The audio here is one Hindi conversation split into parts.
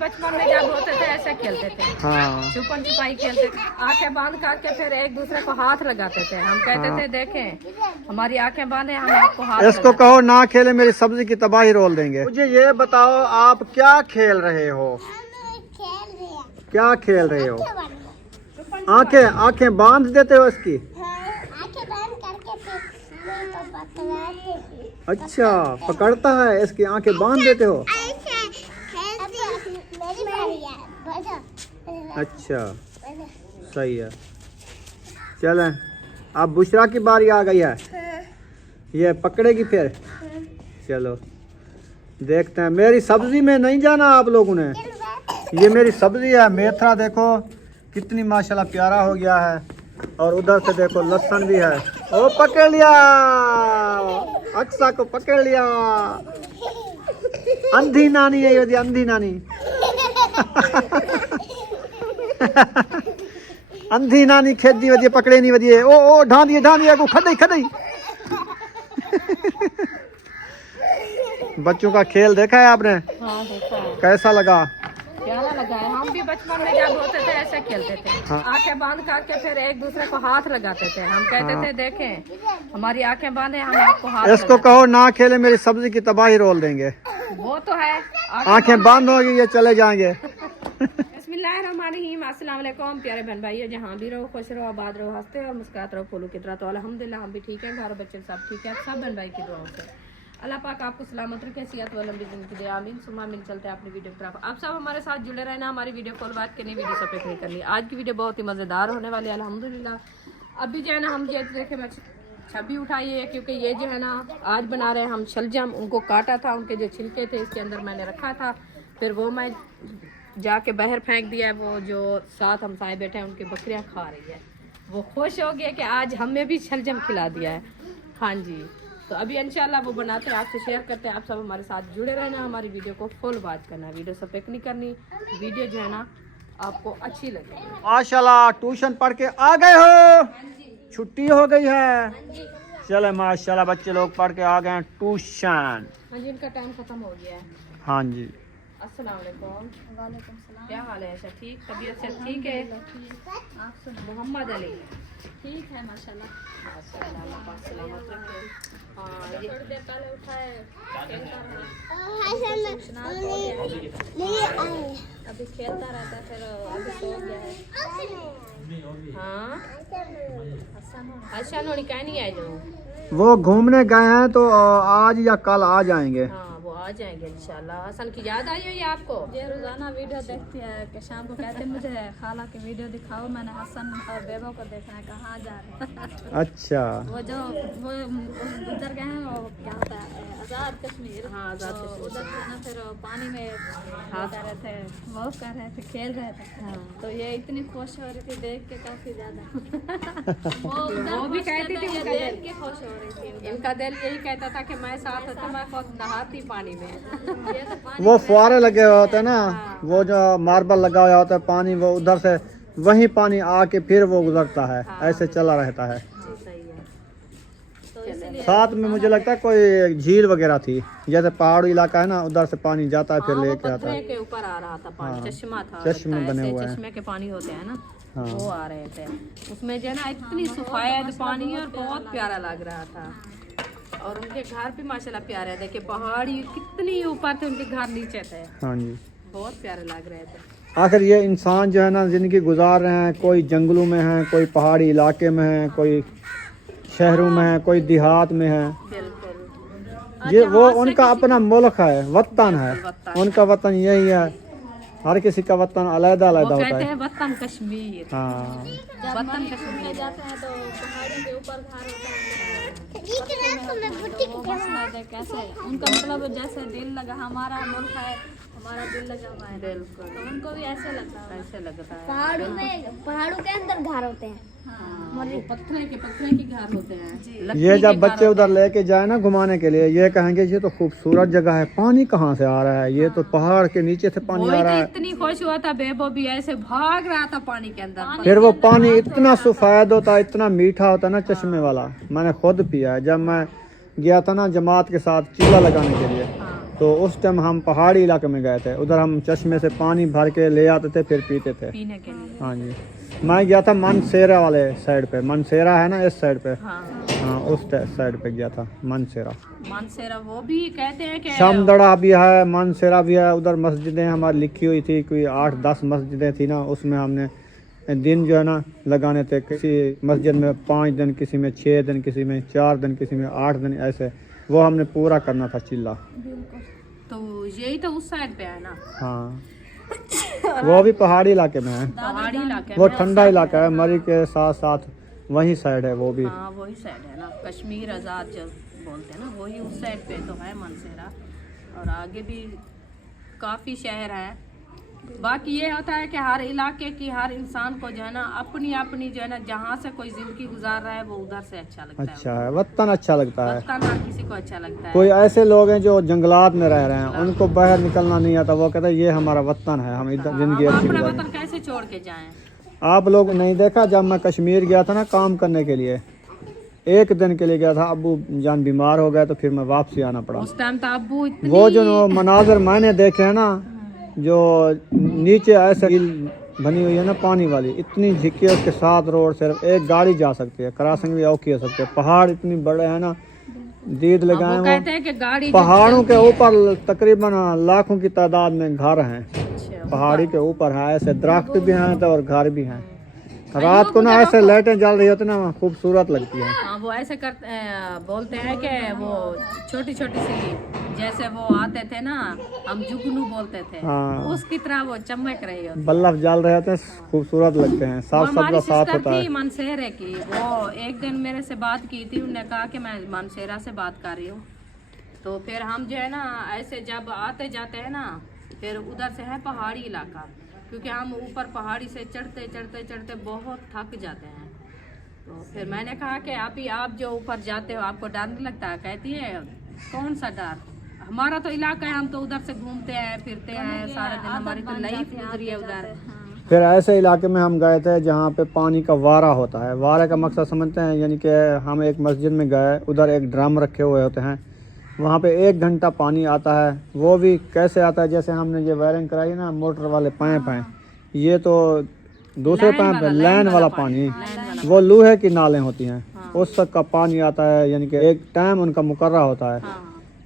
बचपन में जब होते थे ऐसे खेलते थे। हाँ, छुपन छुपाई खेलते थे, आंखें बांध करके फिर एक दूसरे को हाथ लगाते थे। हम कहते थे देखें हमारी आंखें बांधे, हम आपको हाथ इसको कहो ना खेले, मेरी सब्जी की तबाही रोल देंगे। मुझे ये बताओ आप क्या खेल रहे हो? क्या खेल रहे हो? आंखें बांध देते हो इसकी? अच्छा, पकड़ता है इसकी आंखें बांध देते हो? अच्छा, सही है। चलें, अब बुशरा की बारी आ गई है, ये पकड़ेगी फिर। चलो देखते हैं। मेरी सब्जी में नहीं जाना आप लोगों ने। ये मेरी सब्जी है, मेथरा देखो कितनी माशाल्लाह प्यारा हो गया है, और उधर से देखो लहसुन भी है। ओ पकड़ लिया, अक्सा को पकड़ लिया। अंधी नानी है ये, अंधी नानी। अंधी नानी खेदी वधी पकड़े नहीं वधी। ओ ढांदिए को खदई खदई। बच्चों का खेल देखा है आपने? हाँ देखा है। कैसा लगा? प्यारा लगा है। हम भी बचपन में जब होते थे ऐसे खेलते थे। हाँ। आंखें बांध करके फिर एक दूसरे को हाथ लगाते थे। हम कहते थे देखें हमारी आंखें बांधे, हम आपको हाथ इसको कहो ना खेले, मेरी सब्जी की तबाही रोल देंगे। वो तो है। आंखें बंद होगी ये चले जाएंगे। बिस्मिल्लाहिर्रहमानिर्रहीम। अस्सलाम वालेकुम प्यारे बहन भाई, जहाँ भी रहो खुश रहो, आबाद रहो, हंसते और मुस्कुराते रहो, फूलों की तरह। तो अल्हम्दुलिल्लाह हम भी ठीक है, घर बच्चे सब ठीक है, सब बहन भाई की दुआओं से। अल्लाह पाक आपको सलामत रखे, सेहत व लंबी जिंदगी दे, आमीन सुमा मिल। चलते हैं अपनी वीडियो की तरफ। आप सब हमारे साथ जुड़े रहना, हमारी वीडियो कॉल बात करनी, वीडियो सब्सक्राइब नहीं करनी। आज की वीडियो बहुत ही मज़ेदार होने वाली है अल्हम्दुलिल्लाह। अभी जो है ना हम ये देखे मैं छब्बी उठाई है, क्योंकि ये जो है ना आज बना रहे हैं हम शलजम। उनको काटा था, उनके जो छिलके थे इसके अंदर मैंने रखा था, फिर वो मैं जाके बाहर फेंक दिया है। वो जो साथ हम साए बैठे हैं उनकी बकरियां खा रही है, वो खुश हो गया कि आज हमें भी शलजम खिला दिया है। हाँ जी, तो अभी इंशाल्लाह वो बनाते हैं, आपसे शेयर करते हैं। आप सब हमारे साथ जुड़े रहना, हमारी वीडियो को फुल वॉच करना, वीडियो सब्सक्राइब नहीं करनी, वीडियो जो है ना आपको अच्छी लगेगी। माशाल्लाह ट्यूशन पढ़ के आ गए हो? छुट्टी हो गई है? चले माशाल्लाह बच्चे लोग पढ़ के आ गए हैं ट्यूशन। हाँ जी, इनका टाइम खत्म हो गया है। हाँ जी। अस्सलाम वालेकुम। वालेकुम सलाम। क्या हाल है? अच्छा ठीक, तबीयत से ठीक है? आप सुन। मोहम्मद अली ठीक है माशाल्लाह। अल्लाह पाक सलामत रखे। हाँ, ये थोड़ी देर पहले उठाए, खेलता रहा, अभी खेलता रहता है, फिर अभी सो गया है। हाँ अच्छा नोनी कहीं नहीं आए जो वो घूमने गए हैं, तो आज या कल आ जाएंगे। हाँ वो आ जाएंगे इंशाल्लाह। हसन की याद आई हुई है आपको? ये रोजाना वीडियो देखती है कि शाम को कहते हैं मुझे खाला की वीडियो दिखाओ। मैंने हसन और बेबो को देखना है, कहाँ जा रहे हैं। अच्छा, वो जो वो उधर गए हैं, वो क्या होता है आज़ाद कश्मीर। हाँ आज़ाद कश्मीर। उधर से ना फिर पानी में कर रहे थे, वो कर रहे थे, खेल रहे थे। हाँ। तो ये इतनी खुश हो रही थी देख के, काफी ज्यादा। वो भी कहती थी, ये देख के खुश हो रही थी। इनका दिल यही कहता था कि मैं साथ होता, मैं खुद नहाती पानी में। ये तो पानी वो फुहारे लगे हुए होते हैं ना, वो जो मार्बल लगा हुआ होता है पानी, वो उधर से वही पानी आके फिर वो गुजरता है, ऐसे चला रहता है। सही है। तो इसीलिए साथ में मुझे लगता है कोई झील वगैरह थी, जैसे पहाड़ी इलाका है ना, उधर से पानी जाता है फिर हाँ, वो लेके आता पत्थर है। के ऊपर आ रहा था पानी। हाँ, चश्मा था, चश्मे लगता है, बने ऐसे हुए हैं। चश्मे के पानी होते हैं ना, हाँ। वो आ रहे थे। उसमें जो है ना इतनी सफायद पानी और बहुत प्यारा लग रहा था। और उनके घर भी माशाल्लाह प्यारे थे, कि पहाड़ी कितनी ऊपर थे, उनके घर नीचे थे, हाँ जी। बहुत प्यारे लग रहे थे। आखिर ये इंसान जो है ना जिंदगी गुजार रहे हैं, कोई जंगलों में है, कोई पहाड़ी इलाके में है, कोई शहरों में है, कोई देहात में है। बिल्कुल, ये वो उनका अपना मुल्क है, वतन है, वतन। उनका वतन यही है। हर किसी का वतन अलग अलग वो होता कहते है। हैं वतन कश्मीर। हाँ, जब वतन मम्मी कश्मीर जाते हैं तो पहाड़ी के ऊपर घर होता है, तो वो मसला है कैसे उनका मतलब जैसे दिल लगा, हमारा मुल्क है, हमारा दिल लगा हुआ है, बिल्कुल तो उनको भी ऐसे लगता है। ऐसे लगता है। पहाड़ों के अंदर घर होते हैं। हाँ, वो पत्थर के घर होते हैं। लकड़ी ये के जब घर बच्चे होते उधर लेके जाए ना घुमाने के लिए, ये कहेंगे ये तो खूबसूरत जगह है, पानी कहाँ से आ रहा है, ये तो पहाड़ के नीचे से पानी आ वही रहा तो है। इतनी खुश हुआ था, बेबो भी ऐसे भाग रहा था पानी के अंदर। फिर वो पानी इतना सफेद होता है, इतना मीठा होता है ना, चश्मे वाला। मैंने खुद पिया है जब मैं गया था ना जमात के साथ चूल्हा लगाने के लिए। तो उस टाइम हम पहाड़ी इलाके में गए थे, उधर हम चश्मे से पानी भर के ले आते थे फिर पीते थे। पीने के लिए। हाँ जी, मैं गया था मनसेरा वाले साइड पे, मनसेरा है ना इस साइड पे, हाँ हाँ उस साइड पे गया था मनसेरा। मानसेरा वो भी कहते हैं कि शामदड़ा भी है, मनसेरा भी है, उधर मस्जिदें हमारी लिखी हुई थी, कोई 8-10 मस्जिदें थी ना, उसमें हमने दिन जो है ना लगाने थे, किसी मस्जिद में 5 दिन, किसी में 6 दिन, किसी में 4 दिन, किसी में 8 दिन, ऐसे वो हमने पूरा करना था चिल्ला। तो यही तो उस साइड पे है ना। हाँ वो भी पहाड़ी इलाके में है, पहाड़ी इलाके वो में। ठंडा इलाका है, मरी के साथ साथ वही साइड है वो भी। हाँ वही साइड है ना, कश्मीर आज़ाद जो बोलते हैं ना, वही उस साइड पे तो है मनसेरा। और आगे भी काफ़ी शहर हैं। बाकी ये होता है कि हर इलाके की हर इंसान को जो है ना अपनी अपनी जो है ना, जहाँ से कोई ज़िंदगी गुजार रहा है वो उधर से अच्छा लगता है। अच्छा है, वतन अच्छा लगता है। वतन हर किसी को अच्छा लगता है। कोई ऐसे लोग हैं जो जंगलात में रह रहे हैं, उनको बाहर निकलना नहीं आता, वो कहते हैं ये हमारा वतन है, हम इधर जिंदगी हम अच्छी अपना गुजारें। वतन कैसे छोड़ के जाएं? आप लोग नहीं देखा, जब मैं कश्मीर गया था ना काम करने के लिए, 1 दिन के लिए गया था, अब्बू जान बीमार हो गए तो फिर मैं वापसी आना पड़ा। उस टाइम तो अब्बू इतनी वो जो मनाजर मैंने देखे हैं ना, जो नीचे ऐसे झील बनी हुई है ना पानी वाली, इतनी झिकी है, उसके साथ रोड सिर्फ एक गाड़ी जा सकती है, क्रॉसिंग भी औखी हो सकती है। पहाड़ इतनी बड़े हैं ना, दीद लगाए वो कहते हैं कि गाड़ी पहाड़ों के ऊपर तकरीबन लाखों की तादाद में घर हैं, अच्छा, पहाड़ी के ऊपर है, ऐसे दरख्त भी हैं तो और घर भी हैं। रात को ना ऐसे लाइटें जल रही होती ना, खूबसूरत लगती है। हाँ वो ऐसे करते बोलते हैं कि वो छोटी छोटी सी जैसे वो आते थे ना, हम जुगनू बोलते थे, हाँ। उसकी तरह वो चमक रही होती। बल्लभ जल रहे होते हैं, खूबसूरत लगते हैं, वो साफ हमारी सुथरा साफ सिस्टर होता है। थी मनसेरे की, वो एक दिन मेरे से बात की थी, उन्होंने कहा कि मैं मनसेरा से बात कर रही हूँ। तो फिर हम जो है ना ऐसे जब आते जाते हैं ना, फिर उधर से है पहाड़ी इलाका, क्योंकि हम ऊपर पहाड़ी से चढ़ते चढ़ते चढ़ते बहुत थक जाते हैं। तो फिर मैंने कहा कि आप जो ऊपर जाते हो आपको डर नहीं लगता? कहती है कौन सा डर, हमारा तो इलाका है, हम तो उधर से घूमते हैं फिरते हैं सारा दिन, हमारी तो लाइफ गुजरी है उधर। फिर ऐसे इलाके में हम गए थे जहाँ पे पानी का वारा होता है। वारे का मकसद समझते हैं, यानी कि हम एक मस्जिद में गए, उधर एक ड्रम रखे हुए होते हैं, वहाँ पे 1 घंटा पानी आता है। वो भी कैसे आता है, जैसे हमने ये वायरिंग कराई ना, मोटर वाले पाइप हैं, ये तो दूसरे पाइप है, लाइन वाला पानी, वो लोहे की नालें होती हैं, उस तक का पानी आता है, यानी कि एक टाइम उनका मुकर्रा होता है।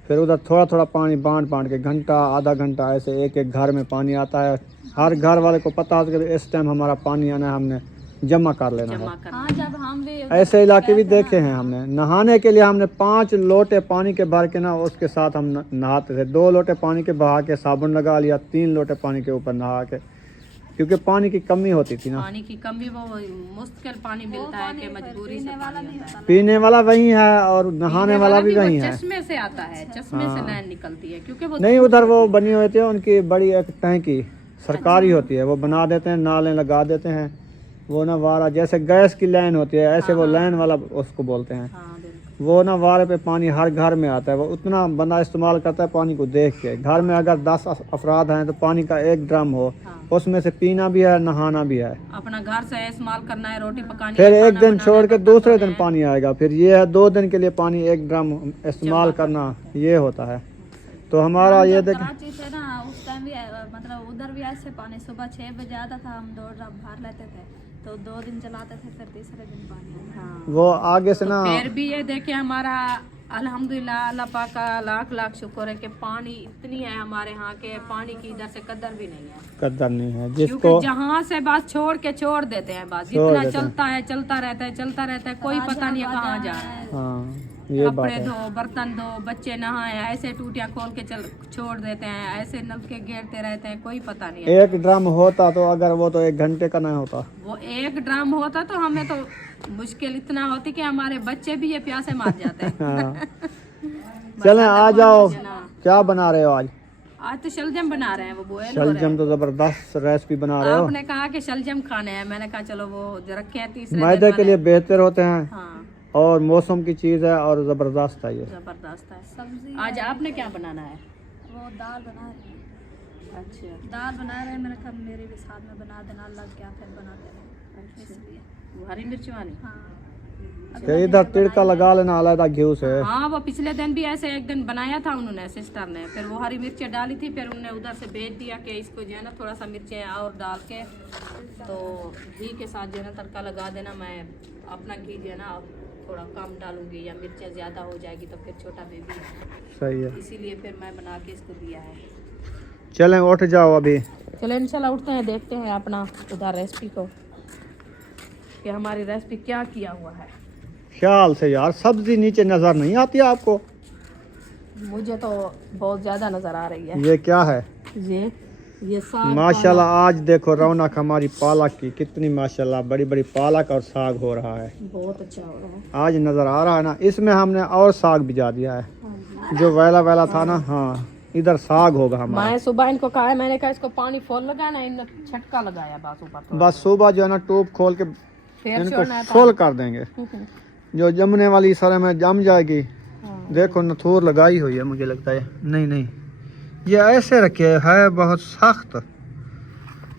फिर उधर थोड़ा थोड़ा पानी बांट बांट के घंटा आधा घंटा ऐसे एक एक घर में पानी आता है। हर घर वाले को पता होता है कि इस टाइम हमारा पानी आना है, हमने जमा कर लेना है। हाँ जब हम भी ऐसे इलाके भी देखे हैं हमने। नहाने के लिए हमने 5 लोटे पानी के भर के ना, उसके साथ हम नहाते थे। 2 लोटे पानी के बहा के साबुन लगा लिया, 3 लोटे पानी के ऊपर नहा के, क्योंकि पानी की कमी होती थी ना। पानी की कमी, वो मुश्किल पानी मिलता है कि मजबूरी से पानी आता है। पीने वाला वही है और नहाने वाला भी वही है। चश्मे से आता है, चश्मे से लाइन निकलती है, क्योंकि वो नहीं, उधर वो बनी हुई थी उनकी बड़ी एक टैंकी सरकारी होती है, वो बना देते हैं, नाले लगा देते हैं, वो ना वारा जैसे गैस की लाइन होती है ऐसे वो लाइन वाला उसको बोलते हैं। हाँ बिल्कुल। वो ना वारे पे पानी हर घर में आता है, वो उतना बंदा इस्तेमाल करता है पानी को देख के। घर में अगर 10 अफराद हैं तो पानी का 1 ड्रम हो, उसमें से पीना भी है, नहाना भी है। अपना घर से इस्तेमाल करना है, रोटी पकानी फिर है, 1 दिन खाना छोड़ के बनाना, दूसरे तो दिन पानी आएगा। फिर ये है 2 दिन के लिए पानी 1 ड्रम इस्तेमाल करना, ये होता है। तो हमारा ये देख, कराची से ना उस टाइम भी मतलब उधर भी ऐसे पानी सुबह 6 बजे आता था, हम 2 ड्रम भर लेते थे, तो 2 दिन चलाते थे, फिर तीसरे दिन पानी आता। हाँ। वो आगे से ना फिर भी ये देखे हमारा अल्हम्दुलिल्लाह, अल्लाह पाक का लाख लाख शुक्र है कि पानी इतनी है हमारे यहाँ के, पानी की इधर से कदर भी नहीं है। कदर नहीं है क्योंकि जिसको जहाँ से बस छोड़ के छोड़ देते हैं, बस छोड़ इतना देते हैं। चलता है, चलता रहता है, चलता रहता है, कोई पता नहीं है कहाँ जा रहा है। हाँ ये बात कपड़े है। धो, बर्तन धो, बच्चे नहाए, ऐसे टूटियां खोल के छोड़ देते हैं, ऐसे नलके घेरते रहते हैं, कोई पता नहीं है। 1 ड्रम होता तो अगर वो तो 1 घंटे का नहीं होता। वो 1 ड्रम होता तो हमें तो मुश्किल इतना होती कि हमारे बच्चे भी ये प्यासे मार जाते हैं। हाँ। चलें आ जाओ, क्या बना रहे हो आज? आज तो शलजम बना रहे हैं, वो बोयल हो रहे शलजम तो जबरदस्त रेसिपी बना रहे हैं। हो। आपने कहा कि शलजम खाने हैं, मैंने कहा चलो वो रखे हैं तीसरे मैदे दिन के लिए बेहतर होते हैं हाँ और मौसम की चीज़ है और ज़बरदस्त है ये। जबरदस्त है। सब्जी आज आपने क्या बनाना है? वो दाल बना रहे हैं, अच्छा दाल बना रहे हैं, मेरे ख्याल मेरे भी साथ में बना देना, लग गया फिर बनाते रहे, इसलिए। वो हरी मिर्च वाली। हाँ फिर इधर तिड़का लगा लेना अलग घी से। हाँ वो पिछले दिन भी ऐसे एक दिन बनाया था उन्होंने सिस्टर ने, फिर वो हरी मिर्चें डाली थी, फिर उन्होंने उधर से भेज दिया कि इसको जो है ना थोड़ा सा मिर्चें और डाल के तो घी के साथ जो है ना तड़का लगा देना। मैं अपना घी जो है ना थोड़ा कम डालूंगी या मिर्चें ज़्यादा हो जाएगी तो फिर छोटा बेबी है, सही है। इसीलिए फिर मैं बना के इसको दिया है। चलें उठ जाओ अभी। चलो इंशाल्लाह उठते हैं, देखते हैं अपना उधर रेसिपी को कि हमारी रेसिपी क्या किया हुआ है। ख्याल से यार, सब्जी नीचे नजर नहीं आती है आपको? मुझे तो बहुत ज्यादा नजर आ रही है। ये क्या है? ये साग माशाल्लाह आज देखो रौनक हमारी पालक की कितनी, माशाल्लाह बड़ी बड़ी पालक और साग हो रहा है। बहुत अच्छा हो रहा है आज नजर आ रहा है ना। इसमें हमने और साग भिजा दिया है जो वेला वेला था ना। हाँ इधर साग होगा हमारा। मैं सुबह इनको कहा है, मैंने कहा इसको पानी फुल लगाना, इन छटका लगाया बस ऊपर तो। बस सुबह जो है ना टूब खोल के फिर इनको छोड़ना है फुल कर देंगे। जो जमने वाली सर में जम जाएगी। देखो नथूर लगाई हुई है मुझे लगता है। नहीं नहीं ये ऐसे रखे है बहुत सख्त,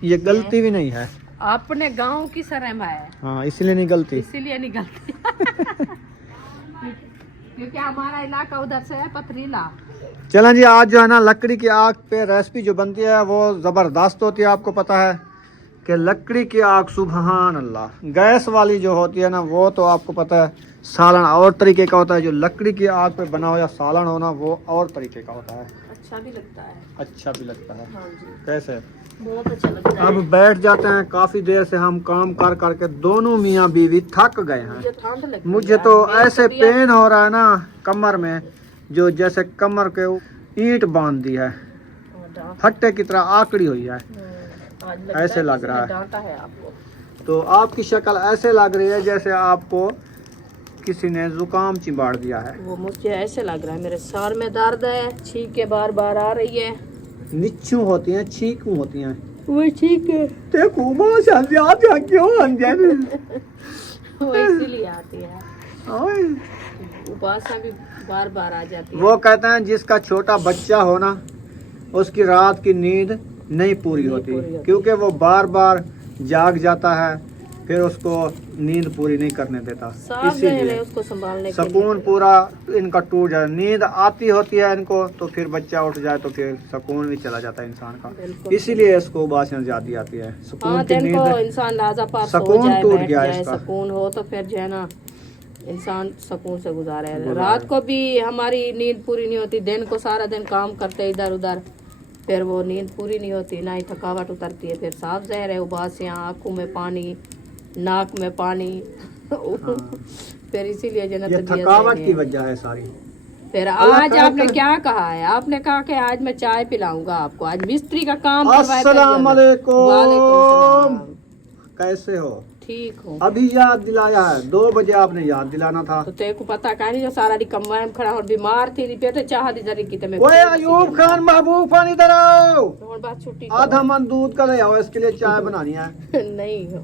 ये गलती भी नहीं है। अपने गांव की सरमा है। हाँ इसलिए नहीं गलती। इसीलिए नहीं गलती क्योंकि हमारा इलाका उधर से है पथरीला। चलें जी, आज जो है ना लकड़ी की आग पे रेसिपी जो बनती है वो ज़बरदस्त होती है। आपको पता है कि लकड़ी की आग सुभान अल्लाह। गैस वाली जो होती है ना वो तो आपको पता है सालन और तरीके का होता है। जो लकड़ी की आग पे बना हुआ सालन होना वो और तरीके का होता है। अच्छा भी लगता है। अच्छा भी लगता है। हाँ जी कैसे? बहुत अच्छा लगता है। अब बैठ जाते हैं, काफ़ी देर से हम काम कर करके दोनों मियाँ बीवी थक गए हैं। मुझे ठंड लगती मुझे है। तो मेरी ऐसे तबीयत- पेन हो रहा है ना कमर में, जो जैसे कमर के ईंट बांध दी है, फट्टे की तरह आकड़ी हुई है। आज लगता ऐसे है लग किसी रहा ने है। डांटा है आपको। तो आपकी शक्ल ऐसे लग रही है जैसे आपको किसी ने जुकाम चिबाड़ दिया है। वो मुझे ऐसे लग रहा है मेरे सर में दर्द है, छींके बार बार आ रही है। निच्चू होती हैं, चीकू होती हैं। वो ठीक है, देखो क्यों वो इसीलिए आती है। उपासना भी बार बार आ जाती है। वो कहते हैं जिसका छोटा बच्चा हो ना उसकी रात की नींद नहीं पूरी होती, क्योंकि वो बार बार जाग जाता है, फिर उसको नींद पूरी नहीं करने देता। साफ इसीलिए उसको संभालने के लिए। सुकून पूरा इनका टूट जाए। नींद आती होती है इनको तो फिर बच्चा उठ जाए तो फिर सुकून भी चला जाता है इंसान का। बिल्कुल। इसीलिए इसको उबासन ज्यादा आती है। सुकून हाँ, की दिन को नींद इंसान लाजा पार सो सुकून जाए, टूट बैठ गया जाए, इसका। सुकून हो तो फिर जो है ना इंसान सुकून से गुजारे। रात को भी हमारी नींद पूरी नहीं होती, दिन को सारा दिन काम करते इधर उधर, फिर वो नींद पूरी नहीं होती, ना ही थकावट उतरती है, फिर साफ जहर है, उबासियाँ, आँखों में पानी, नाक में पानी फिर इसीलिए जो है ना ये तबीयत थकावट सही की है। वजह है सारी। फिर अल्लाह आज करे आपने तो- क्या कहा है? आपने कहा कि आज मैं चाय पिलाऊंगा आपको, आज मिस्त्री का काम करवाया था। अस्सलाम वालेकुम। वालेकुम सलाम। कैसे हो? ठीक हूँ। अभी याद दिलाया है, 2 बजे आपने याद दिलाना था। तो तेरे को पता का नहीं जो सारा दी कमवा में खड़ा और बीमार थी री पे तो चाह दी जरी की ते ओए अयूब खान महबूब खान इधर आओ। और बात छुट्टी आधा मन दूध का ले आओ, इसके लिए चाय बनानी है। नहीं हो,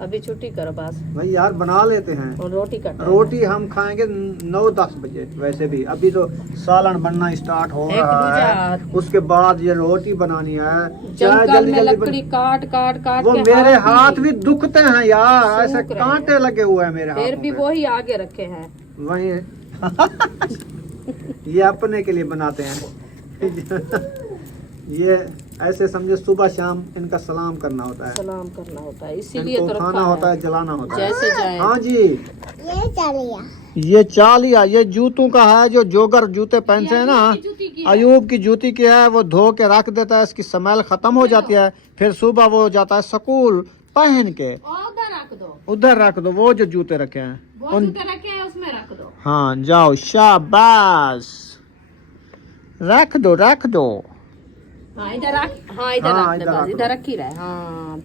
अभी छुट्टी करो बस, भाई यार बना लेते हैं। और रोटी कट। रोटी हम खाएंगे 9-10 बजे। वैसे भी अभी तो सालन बनना स्टार्ट हो एक रहा है, दूजा- उसके बाद ये रोटी बनानी है। चाय जंगल जल्दी में जल्दी लकड़ी काट काट काट वो के मेरे हाथ हाथ भी दुखते हैं यार, सूख ऐसे रहे कांटे लगे हुए हैं मेरे फिर हाथों भी पे। वही आगे रखे हैं। वही ये अपने के लिए बनाते हैं। ये ऐसे समझे सुबह शाम इनका सलाम करना होता है, सलाम करना होता है, इसीलिए इनको तो खाना रखा होता है है, जलाना होता है। जैसे जाए। हाँ जी, ये चलिया ये चालिया, ये जूतों का है, जो जोगर जूते पहनते हैं ना, अयूब की जूती की है। वो धो के रख देता है, इसकी स्मेल खत्म हो जाती है, फिर सुबह वो जाता है स्कूल पहन के। उधर रख दो, उधर रख दो वो जो जूते रखे हैं वो जूते रखे हैं उसमें रख दो। हाँ जाओ, शाबाश, रख दो रख दो। हाँ इधर रख, हाँ इधर हाँ, रख दे इधर बस, रख इधर रखी रहे। हाँ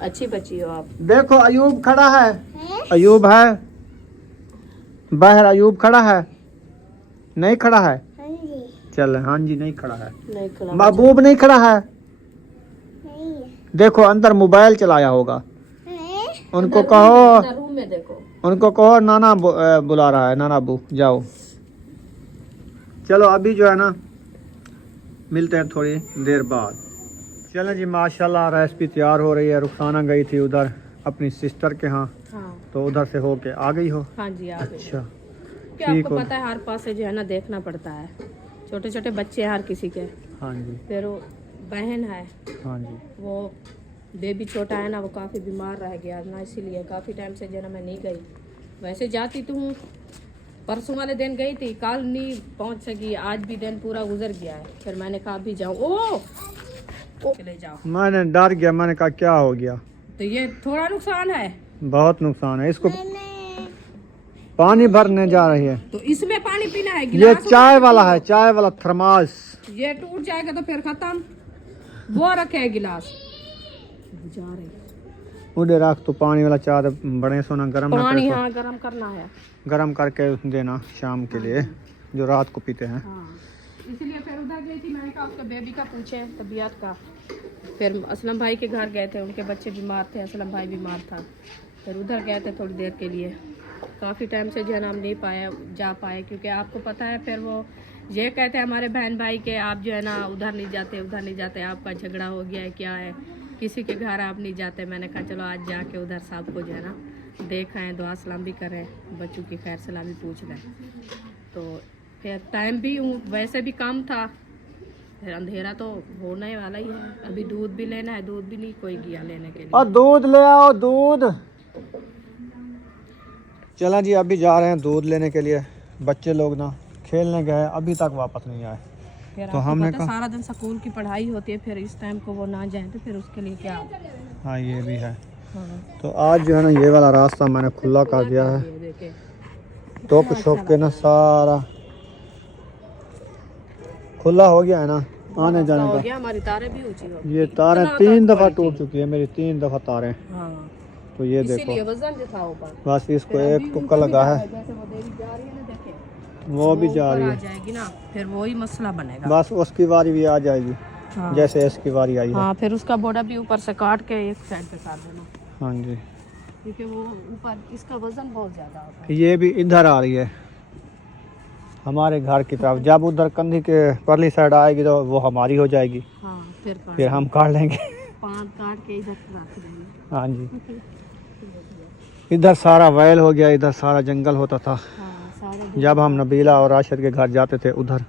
अच्छी बच्ची हो आप। देखो अयूब खड़ा है, अयूब है बाहर, अयूब खड़ा है, नहीं खड़ा है? हाँ जी चल हाँ जी, नहीं खड़ा है। नहीं खड़ा महबूब नहीं खड़ा है, नहीं देखो अंदर मोबाइल चलाया होगा। है उनको कहो, रूम में देखो। उनको कहो नाना बुला रहा है, नाना अबू जाओ। चलो अभी जो है ना मिलते हैं थोड़ी देर बाद। चलें जी, माशाल्लाह रेसिपी तैयार हो रही है। रुखसाना गई थी उधर अपनी सिस्टर के यहाँ, हाँ तो तो उधर से होके आ गई हो? हाँ जी आ गई। अच्छा क्या ठीक आपको हो। पता है हर पास से जो है ना देखना पड़ता है, छोटे छोटे बच्चे हैं हर किसी के, हाँ जी फिर वो बहन है, हाँ जी। वो बेबी छोटा है ना, वो काफ़ी बीमार रह गया ना, इसीलिए काफ़ी टाइम से जो है ना मैं नहीं गई। वैसे जाती तो हूँ, परसों वाले दिन गई थी, कल नहीं पहुँच सकी, आज भी दिन पूरा गुजर गया है, फिर मैंने कहा अभी जाऊँ। ओ चले जाओ। मैंने डर गया, मैंने कहा क्या हो गया। तो ये थोड़ा नुकसान है, बहुत नुकसान है। इसको पानी भरने जा रही है। तो इसमें पानी पीना है, ये गिलास चाय वाला है, चाय वाला थर्मास। ये टूट जाएगा तो फिर खत्म। वो रखे है गिलास, जा रही उधर रख तो पानी वाला चाय तो बड़े सोना गरम ना पानी, करे हाँ गरम करना है। तो गरम करके देना शाम के लिए, जो रात को पीते हैं। हाँ इसलिए फिर उधर गई थी, मैंने कहा उसके बेबी का पूछे तबीयत का। फिर असलम भाई के घर गए थे, उनके बच्चे बीमार थे, असलम भाई बीमार था, फिर उधर गए थे थोड़ी देर के लिए। काफ़ी टाइम से जो है ना हम नहीं जा पाए, क्योंकि आपको पता है फिर वो ये कहते हैं हमारे बहन भाई के, आप जो है ना उधर नहीं जाते, आपका झगड़ा हो गया है क्या है, किसी के घर आप नहीं जाते। मैंने कहा चलो आज जाके उधर साहब को जो है ना देखें, दुआ सलाम भी करें, बच्चों की खैर सलाम भी पूछ लें। तो फिर टाइम भी वैसे भी कम था, फिर अंधेरा तो होने वाला ही है, अभी दूध भी लेना है, दूध भी नहीं कोई गया लेने के लिए। और दूध ले आओ, दूध। चला जी, अभी जा रहे हैं दूध लेने के लिए। बच्चे लोग ना खेलने गए, अभी तक वापस नहीं आए। फिर तो आपको हमने पता कहा सारा दिन स्कूल की पढ़ाई होती है, फिर इस टाइम को वो ना जाए तो फिर उसके लिए क्या। हाँ ये भी है। हाँ तो आज जो है ना ये वाला रास्ता मैंने खुला कर दिया है, ये देखे तो कुछ शौक के ना सारा खुला हो गया है ना आने जाने हो का। गया, हमारी तारें भी ऊंची हो गई। ये तारें 3 दफ़ा टूट चुकी है मेरी, 3 दफ़ा तारें। हाँ तो ये देखो, इसीलिए वजन जो था ऊपर, बस इसको एक तुक्का लगा है, जैसे वो देवी जा रही है ना, देखे वो भी जा ऊपर रही आ है। जाएगी ना, फिर वही मसला बनेगा। बस उसकी बारी भी आ जाएगी, हाँ। जैसे इसकी बारी आई है। हाँ फिर उसका बोड़ा भी ऊपर से काट के एक साइड पे कर देना, हाँ जी। क्योंकि वो ऊपर इसका वजन बहुत ज्यादा होता है। ये भी इधर आ रही है हमारे घर की तरफ, जब उधर कंधी के परली साइड आएगी तो वो हमारी हो जाएगी, हाँ फिर हम काट लेंगे। पान काट के इधर रख देंगे। हाँ जी। इधर सारा वैल हो गया, इधर सारा जंगल होता था। हाँ सारे जब हम नबीला और राशिद के घर जाते थे उधर,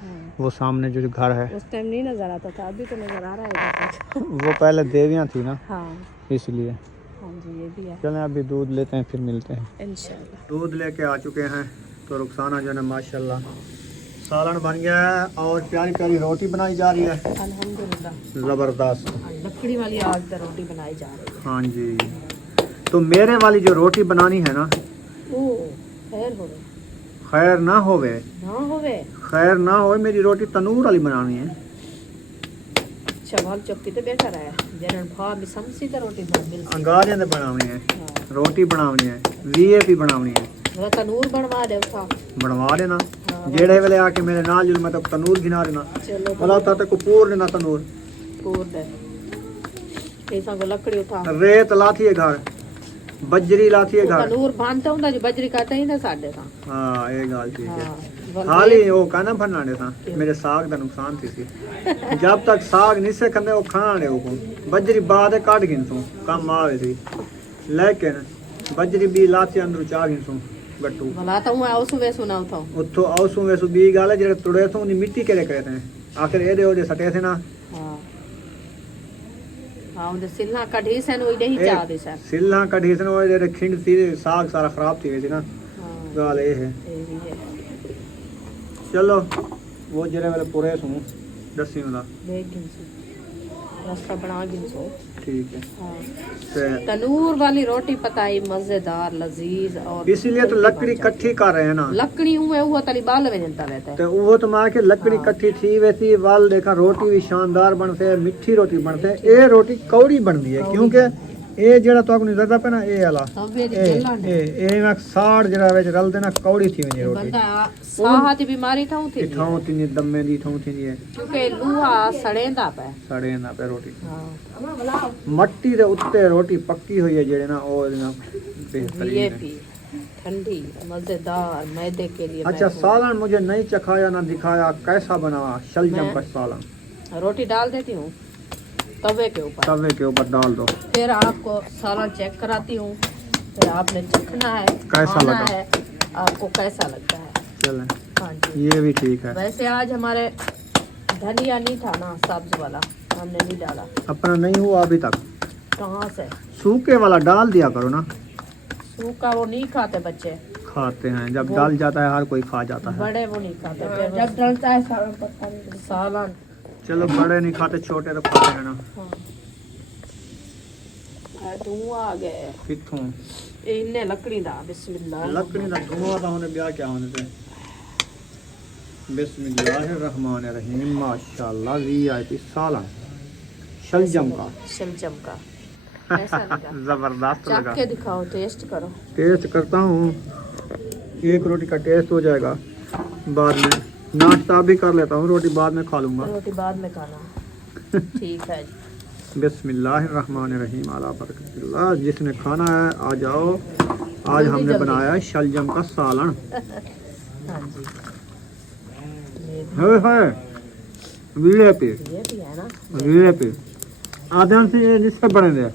हाँ। वो सामने जो घर है, उस टाइम नहीं नजर आता था, अभी तो नजर आ रहा है इधर से। वो पहले देवियाँ थी ना, हाँ इसलिए। हाँ जी ये भी है, चलें अभी दूध लेते हैं, फिर मिलते हैं। इंशाल्लाह। दूध लेके आ चुके हैं, तो रुखसाना जो है ना माशाल्लाह सालन बन गया है और प्यारी प्यारी रोटी बनाई जा रही है, अल्हम्दुलिल्लाह ज़बरदस्त। लकड़ी वाली आग पर रोटी बनाई जा रही है। हाँ जी। तो मेरे वाली जो रोटी बनानी है ना, ओ खैर हो गए खैर ना होवे, ना होवे, खैर ना होवे, मेरी रोटी तनूर वाली बनानी है। चवाल चौकी ते बेटर है, जनन भा में समसी ते रोटी बन मिल अंगारियां ने बनावनी है, हाँ रोटी बनावनी है, वीएपी बनावनी है, मेरा तनूर बनवा दे उठा। बनवा देना। हाँ। जेड़े वेले आके मेरे नाल जुल मैं तो तनूर गिना देना, चलो भला तो को पूर देना तनूर। पूर दे ऐसा को लकड़ी उठा, रेत लाती है घर, बजरी लाती है घर। तनूर बांधता हूं जो बजरी काटे ही ना साडे ता। हाँ ये गाल ठीक है। हाँ खाली वो कहना बनाने था, मेरे साग का नुकसान थी जब तक साग नहीं से कंदे वो खाने को बजरी बाद काट गिनसू कम आवे थी, लेकिन बजरी भी लाती अंदर चा गिनसू गट्टू भला तो मैं आउसु वे सुना उठा। उतो आउसू वैसू बी गाल जेड़े तुड़े थे उन्हें मिट्टी के कहते हैं, आखिर एदे ओदे सटे थे ना। हाँ हाँ उधर सिल्ला कढ़ी से नो ही चा दे सर। सिल्ला कढ़ी से वो जेड़े खिंड थी, साग सारा खराब थी वैसी ना, हाँ गाल ये है। ये भी है, चलो वो जेड़े वाले पूरे सू दसी वाला देख गिनसो रास्ता बना गिनसो। ठीक है। हाँ ते तनूर वाली रोटी पताई मजेदार लजीज और इसीलिए तो लकड़ी इकट्ठी कर रहे हैं ना, लकड़ी हुए वो तली बाल में जनता रहता है। तो वो तो माँ की लकड़ी इकट्ठी थी वैसी वाल देखा, रोटी भी शानदार बनते है, मिठी रोटी बनते है। ये रोटी कौड़ी बनती है, क्योंकि ये जेड़ा तो आपको नजर पे ना ये वाला सब वे ए जलन ए ना साड़ जेड़ा विच रल देना कौड़ी थी वनी रोटी। बंदा साह दी बीमारी थाऊ थी, इठाऊ तीनी दमे दी ठाऊ थी है, क्योंकि लूहा सड़ेंदा पे। सड़े ना पे रोटी। हाँ मट्टी दे उत्ते रोटी पक्की हुई है जेड़े ना ओ ना बेहतरीन ये है। भी ठंडी मजेदार मैदे के लिए। अच्छा सालन मुझे नहीं चखाया ना दिखाया, कैसा बना शलजम का सालन? रोटी डाल देती हूँ तवे के ऊपर, तवे के ऊपर डाल दो, फिर आपको सालन चेक कराती हूँ, फिर आपने चखना है, कैसा खाना लगा? है, आपको कैसा लगता है। चलें, हाँ जी। ये भी ठीक है। वैसे आज हमारे धनिया नहीं था ना, सब्ज वाला हमने नहीं डाला। अपना नहीं हुआ अभी तक, कहाँ से? सूखे वाला डाल दिया करो ना। सूखा वो नहीं खाते बच्चे, खाते हैं जब वो- डाल जाता है, हर कोई खा जाता है। बड़े वो नहीं खाते। फिर जब डलता है सालन पत्ता नहीं, सालन। चलो बड़े नहीं खाते, छोटे तो खाते हैं ना। हाँ। धुआं आ गया कितों इन्ने लकड़ी दा। बिस्मिल्लाह। लकड़ी का धुआं था होने ब्याह क्या होने से। बिस्मिल्लाहिर्रहमानिर्रहीम। माशाल्लाह वीआईपी सालन शलजम का। शलजम का कैसा लगा? जबरदस्त चख लगा। के दिखाओ, टेस्ट करो। टेस्ट करता हूँ, एक रोटी का टेस्ट हो जाएगा, बाद में नाश्ता भी कर लेता हूँ, रोटी बाद में खा लूँगा। रोटी बाद में खाना। ठीक है जी। बिस्मिल्लाहिर्रहमानिर्रहीम अला बरकतिल्लाह। जिसने खाना है आ जाओ। आज जल्दी हमने जल्दी। बनाया है शलजम का सालन। हाँ जी। है वीआईपी ये भी है ना। वीआईपी आधे से ये जिससे बने दे।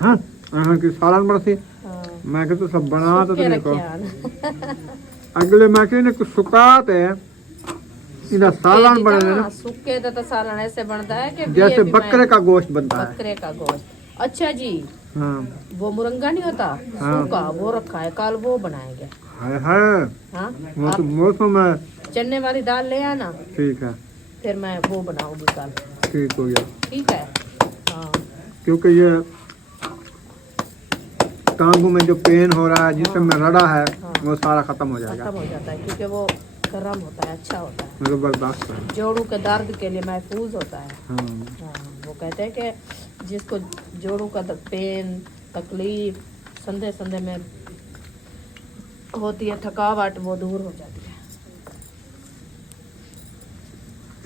हाँ हाँ कि सालन बरसी हाँ। मैं तो सब बना तो सूखे देखो रखे हैं। अगले मैं कहने कुछ सुकाते हैं इधर सालन बने दे ना, सूखे तो सालन ऐसे बनता है कि जैसे भी बकरे का गोश्त बनता है। बकरे का गोश्त। अच्छा जी, हाँ वो मुरंगा नहीं होता हाँ। सूखा, वो रखा है, कल वो बनाएंगे। है हाँ, वो तो आप मौसम है। चने वाली दाल ले आना, ठीक है, फिर मैं वो बनाऊंगी कल। ठीक हो गया। ठीक है। हाँ क्योंकि ये टांगों में जो पेन हो रहा है, जिससे मैं रड़ा है, हाँ। वो सारा खत्म हो जाएगा। खत्म हो जाता है, क्योंकि वो गर्म होता है, अच्छा होता है, जबरदस्त है। जोड़ों के दर्द के लिए महफूज होता है। हाँ हाँ, वो कहते हैं कि जिसको जोड़ों का पेन, तकलीफ, संधे संधे में होती है, थकावट, वो दूर हो जाती है।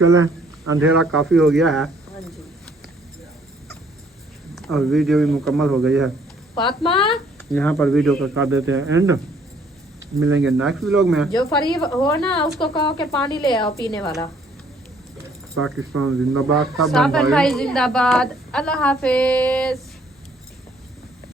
चलें, अंधेरा काफी हो गया है हाँ जी। और वीडियो भी मुकम्मल हो गई है। फातिमा, यहाँ पर वीडियो का कर देते हैं एंड। मिलेंगे नेक्स्ट व्लॉग में। जो फरी हो ना, उसको कहो कि पानी ले आओ पीने वाला। पाकिस्तान जिंदाबाद। साबन भाई जिंदाबाद। अल्लाह हाफिज।